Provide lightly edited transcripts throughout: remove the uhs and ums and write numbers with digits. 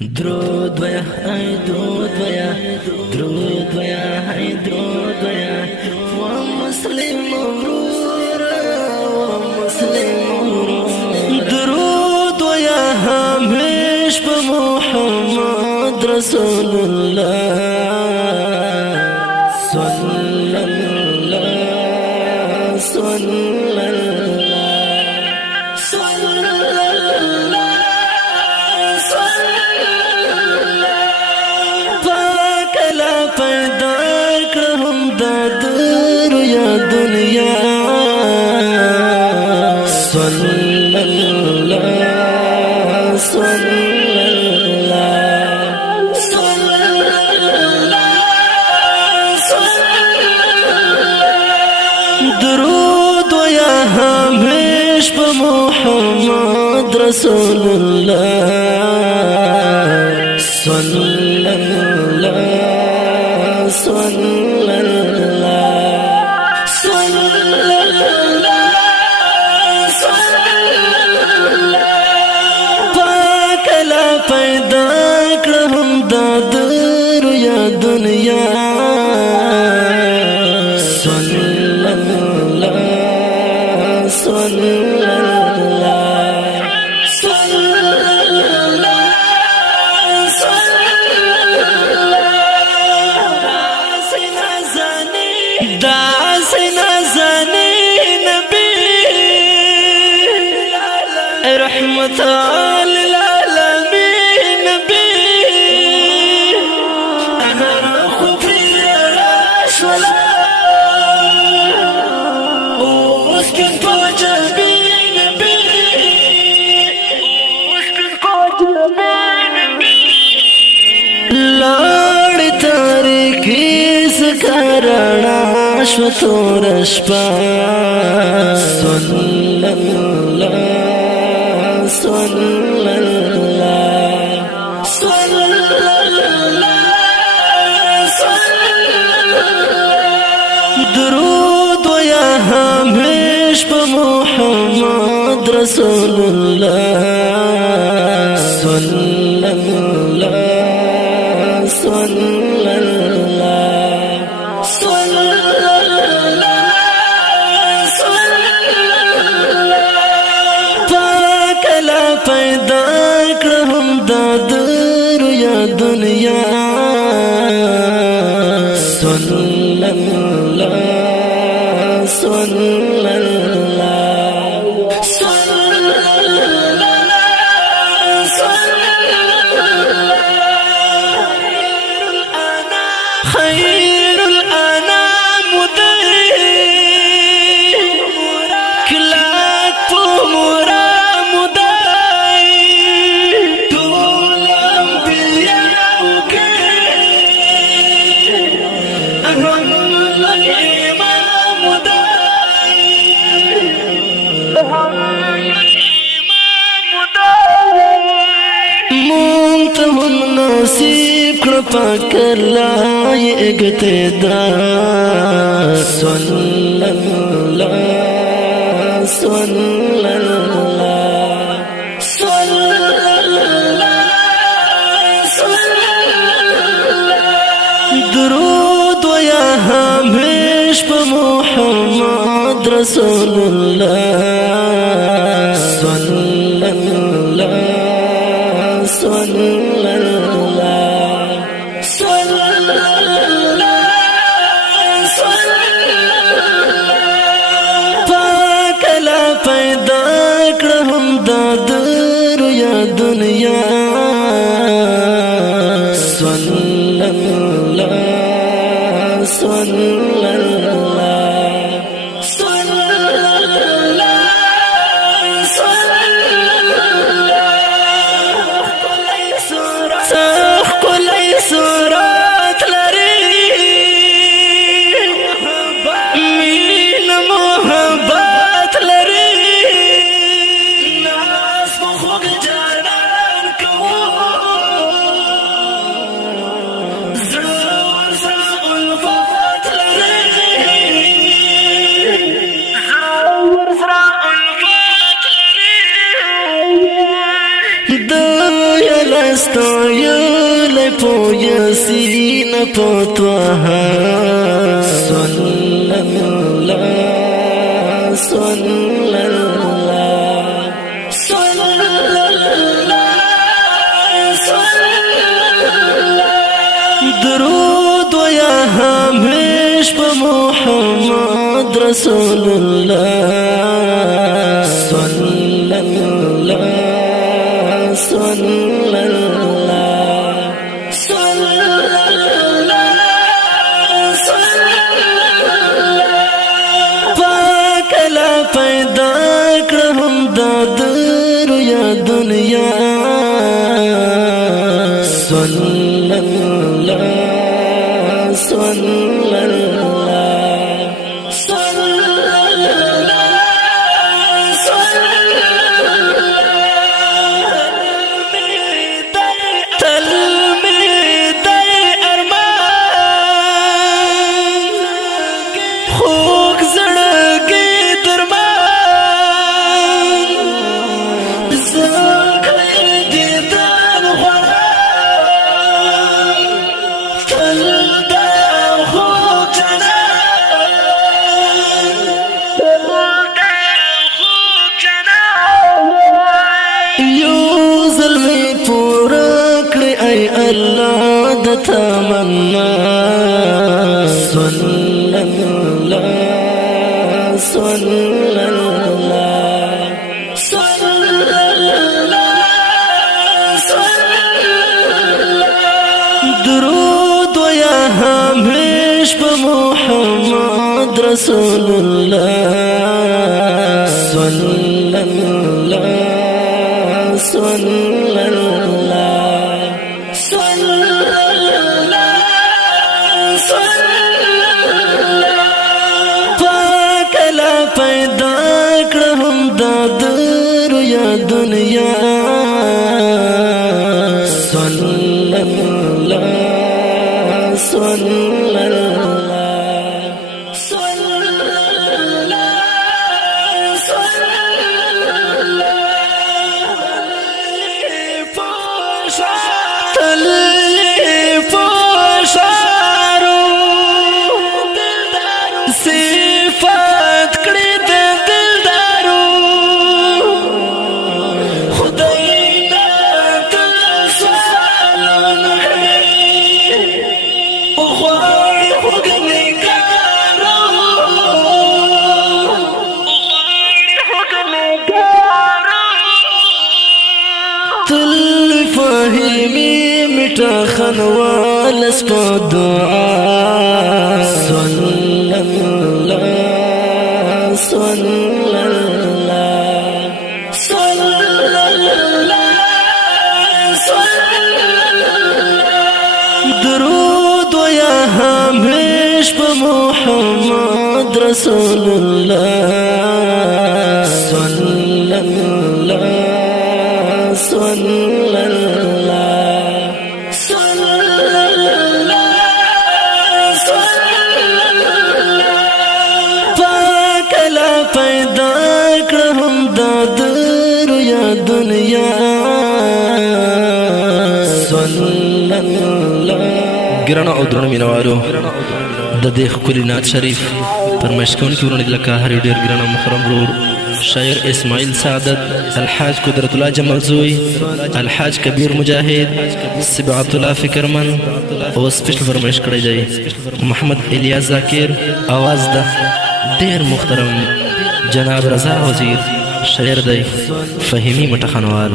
درود ویا ای درود ویا درود ویا ای درود ویا و مسلم ورور و مسلم ورور درود ویا همیش په محمد رسول الله صلی الله صلی الله پیدا کړم د دنیا دنیا صلی الله صلی الله صلی الله درود ویا همیش په محمد رسول الله صلی الله صلی الله صلی الله صلی الله پاک لا پیدا کړم د دنیا دنیا صلی الله صلی رحمت للعالمین نبی اگر خوبی راشولا اسکن پاجبی نبی اسکن پاجبی نبی لار تاریکی سکرنا شتورشپا صلی اللہ صلی اللہ صلی اللہ صلی اللہ درود ویا ہمیش په محمد رسول اللہ صلی اللہ صلی اللہ صلی پیدا کړم د دنیا دنیا صلی الله صلی الله صلی الله خیر الانام کلاک په منتهم نصیب کړ پاک الله اقتدار صلی الله صلی الله صلی الله درود ویا همیش په محمد رسول الله صلی الله صلی الله صلی الله پاک لا پیدا کړم د دنیا دنیا صلی الله صلی الله ویلی پو یاسین پو طه صلی اللہ صلی اللہ صلی اللہ درود و یا ہمیش پا محمد رسول اللہ صلی اللہ صلی اللہ صلی اللہ صلی اللہ پاک لا پیدا کرم دادر یا دنیا صلی اللہ صلی اللہ صلی اللہ صلی اللہ تل میں دے ارمان خوک زڑگی درمان زنگی دیدان غرام تل دا خوک جنان تل دا خوک جنان یو ظلمی پورا کری ای اللہ دا تمنا صلی اللہ صلی اللہ صلی اللہ صلی اللہ درود و یا ہمیش پا محمد رسول اللہ صلی اللہ صلی اللہ صلی اللہ صلی اللہ پاک لا پیدا کرم دادر یا دنیا صلی اللہ صلی اللہ صلی اللہ صلی اللہ تل پوشارو صفات کړي د دلدارو خدای نه تل سلام کوي او غواړي حکمي کارو تل فهمي مټه خنوال سپا دعا صلی اللہ صلی اللہ صلی اللہ صلی اللہ درود و یا ہمیش پا محمد رسول اللہ صلی اللہ صلی اللہ صلی اللہ صلی اللہ پاک لا پیدا کرم دادر یا دنیا صلی اللہ ګرانو او درنو مینوالو د دې ښکلي نعت شریف فرمایش کوونکي ورونه لکه هر یو ډېر ګران او محترم ورور شاعر اسماعیل سعادت الحاج قدرت الله جمال زوی الحاج کبیر مجاهد سبعت الله فکرمن او سپیشل فرمایش کړی دی محمد الیاس ذاکر आवाज د ډېر محترم جناب رضا وزیر شاعر دی فهمی مټخنوال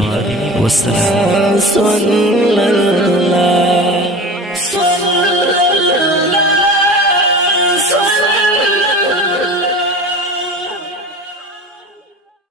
والسلام صلی اللہ